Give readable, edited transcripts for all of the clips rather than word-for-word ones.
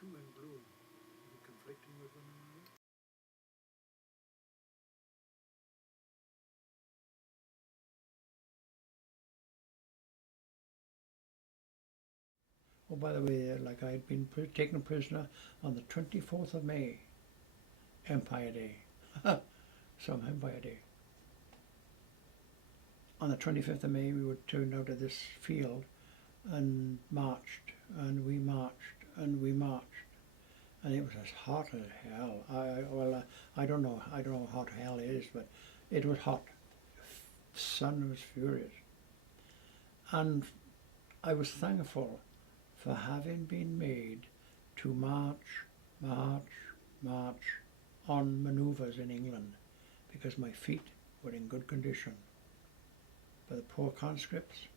two in blue, conflicting with one another. Oh, by the way, like I had been taken prisoner on the 24th of May, Empire Day. Some Empire Day. On the 25th of May, we were turned out of this field and marched, and we marched, and we marched. And it was as hot as hell. I don't know how hot hell is, but it was hot. The sun was furious. And I was thankful for having been made to march on manoeuvres in England, because my feet were in good condition. But the poor conscripts,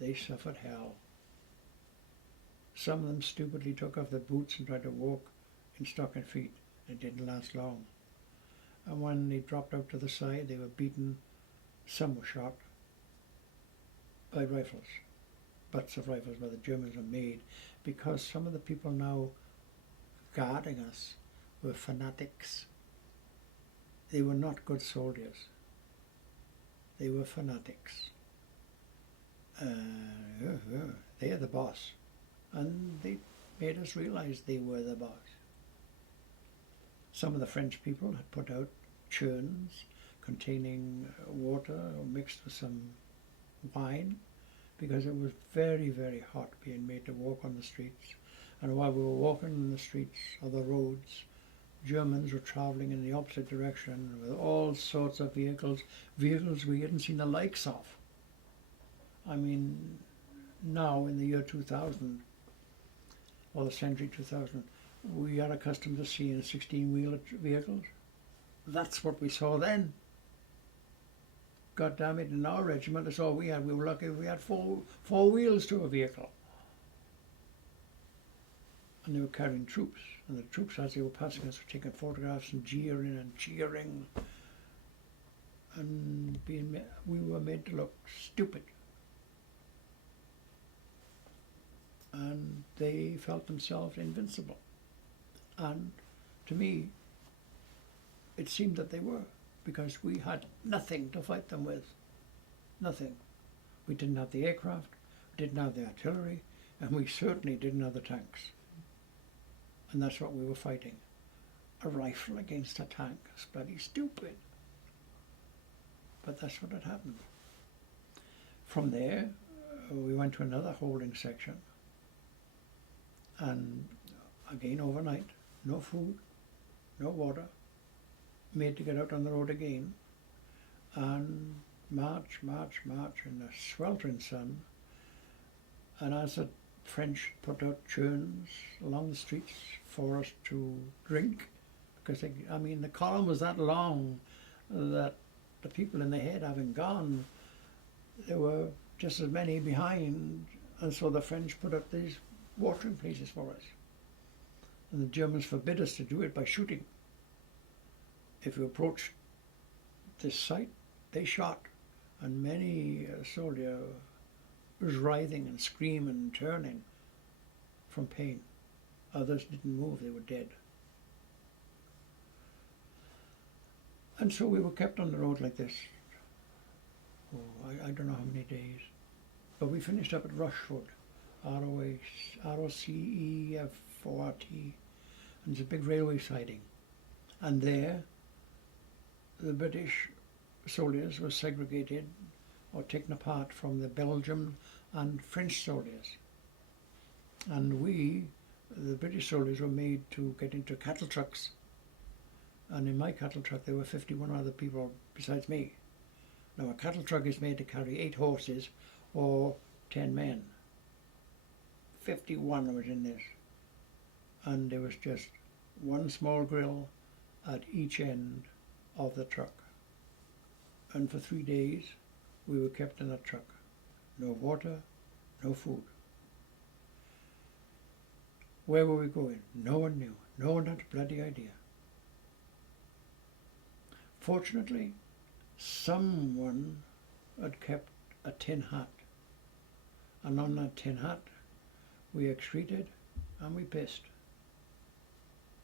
they suffered hell. Some of them stupidly took off their boots and tried to walk in stocking feet. It didn't last long. And when they dropped out to the side, they were beaten. Some were shot by rifles. Butts of rifles by the Germans were made, because some of the people now guarding us were fanatics. They were not good soldiers. They were fanatics. They are the boss. And they made us realize they were the boss. Some of the French people had put out churns containing water mixed with some wine, because it was very, very hot being made to walk on the streets. And while we were walking in the streets or the roads, Germans were travelling in the opposite direction with all sorts of vehicles we hadn't seen the likes of. I mean, now in the year 2000, or the century 2000, we are accustomed to seeing 16-wheeler vehicles. That's what we saw then. God damn it, in our regiment, that's all we had. We were lucky if we had four wheels to a vehicle. And they were carrying troops. And the troops, as they were passing us, were taking photographs and jeering and cheering. And we were made to look stupid. And they felt themselves invincible. And to me, it seemed that they were, because we had nothing to fight them with. Nothing. We didn't have the aircraft, we didn't have the artillery, and we certainly didn't have the tanks. And that's what we were fighting. A rifle against a tank. It's bloody stupid. But that's what had happened. From there, we went to another holding section. And again overnight, no food, no water, made to get out on the road again, and march in the sweltering sun. And as the French put out churns along the streets for us to drink, because the column was that long that the people in the head having gone, there were just as many behind, and so the French put up these watering places for us. And the Germans forbid us to do it by shooting. If we approached this site, they shot, and many a soldier was writhing and screaming and turning from pain. Others didn't move, they were dead. And so we were kept on the road like this. I don't know how many days. But we finished up at Rushford, ROCEFORT, and it's a big railway siding. And there, the British soldiers were segregated or taken apart from the Belgian and French soldiers. And we, the British soldiers, were made to get into cattle trucks. And in my cattle truck there were 51 other people besides me. Now a cattle truck is made to carry 8 horses or 10 men. 51 was in this. And there was just one small grill at each end of the truck. And for 3 days we were kept in that truck. No water, no food. Where were we going? No one knew. No one had a bloody idea. Fortunately, someone had kept a tin hat. And on that tin hat we excreted and we pissed.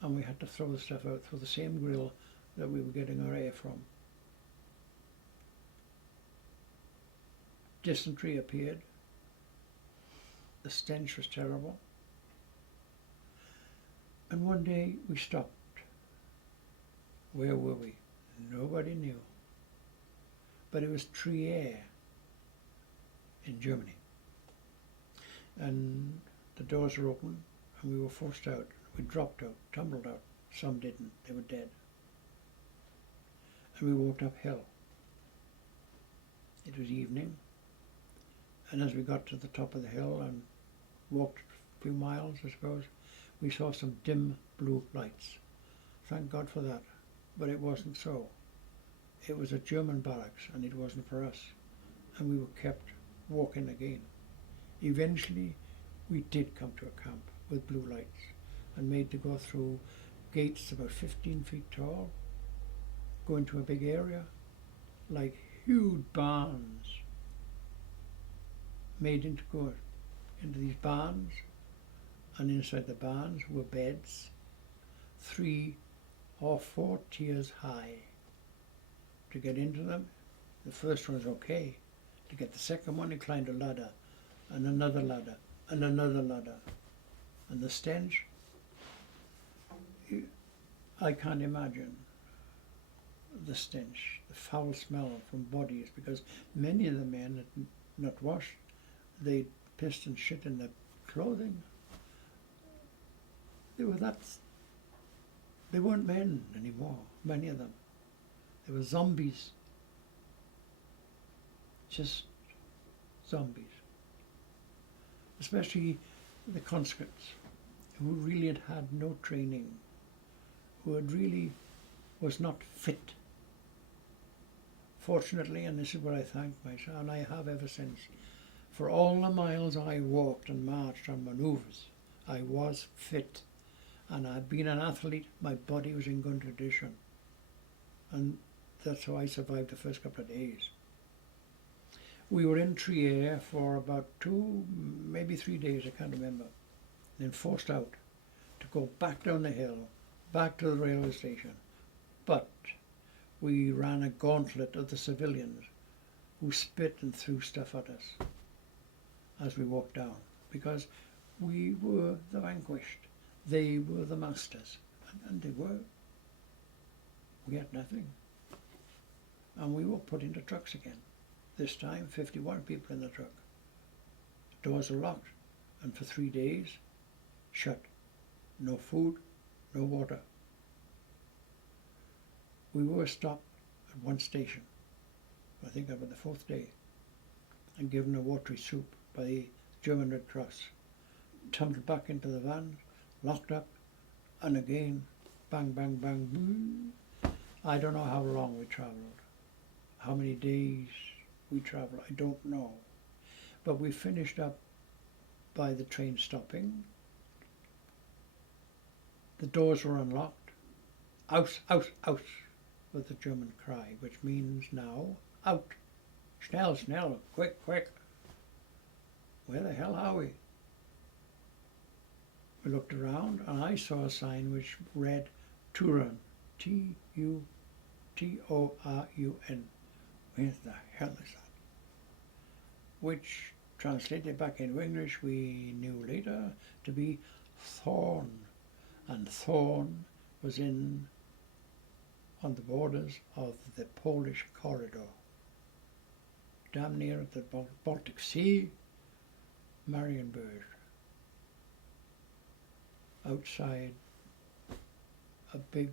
And we had to throw the stuff out through the same grill that we were getting our air from. Dysentery appeared. The stench was terrible. And one day we stopped. Where were we? Nobody knew. But it was Trier in Germany. And the doors were open and we were forced out. We dropped out, tumbled out. Some didn't, they were dead. And we walked uphill. It was evening. And as we got to the top of the hill and walked a few miles, I suppose, we saw some dim blue lights. Thank God for that. But it wasn't so. It was a German barracks and it wasn't for us. And we were kept walking again. Eventually, we did come to a camp with blue lights and made to go through gates about 15 feet tall, go into a big area, like huge barns, made into these barns, and inside the barns were beds, 3 or 4 tiers high. To get into them, the first one was okay. To get the second one, you climbed a ladder, and another ladder, and another ladder. And the stench, I can't imagine the stench, the foul smell from bodies, because many of the men had not washed. They pissed and shit in their clothing. They weren't men anymore, many of them. They were zombies. Just zombies. Especially the conscripts, who really had no training, who had really was not fit. Fortunately, and this is what I thank myself, and I have ever since, for all the miles I walked and marched on manoeuvres, I was fit. And I'd been an athlete, my body was in good condition. And that's how I survived the first couple of days. We were in Trier for about 2, maybe 3 days, I can't remember. Then forced out to go back down the hill, back to the railway station. But we ran a gauntlet of the civilians who spit and threw stuff at us as we walked down, because we were the vanquished. They were the masters, and they were. We had nothing. And we were put into trucks again. This time, 51 people in the truck. Doors were locked, and for 3 days, shut. No food, no water. We were stopped at one station, I think about the 4th day, and given a watery soup by the German Red Cross. Tumbled back into the van, locked up, and again, bang, bang, bang, boom. I don't know how long we travelled, how many days we travelled, I don't know. But we finished up by the train stopping. The doors were unlocked. Aus, aus, aus, was the German cry, which means now, out. Schnell, schnell, quick, quick. Where the hell are we? We looked around and I saw a sign which read Thorn, T-U-T-O-R-U-N. Where the hell is that? Which translated back into English we knew later to be Thorn. And Thorn was on the borders of the Polish corridor. Damn near the Baltic Sea, Marienburg. Outside a big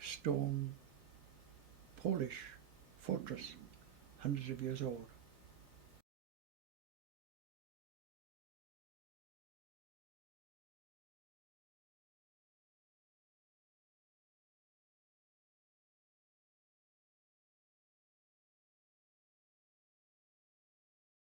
stone Polish fortress, hundreds of years old.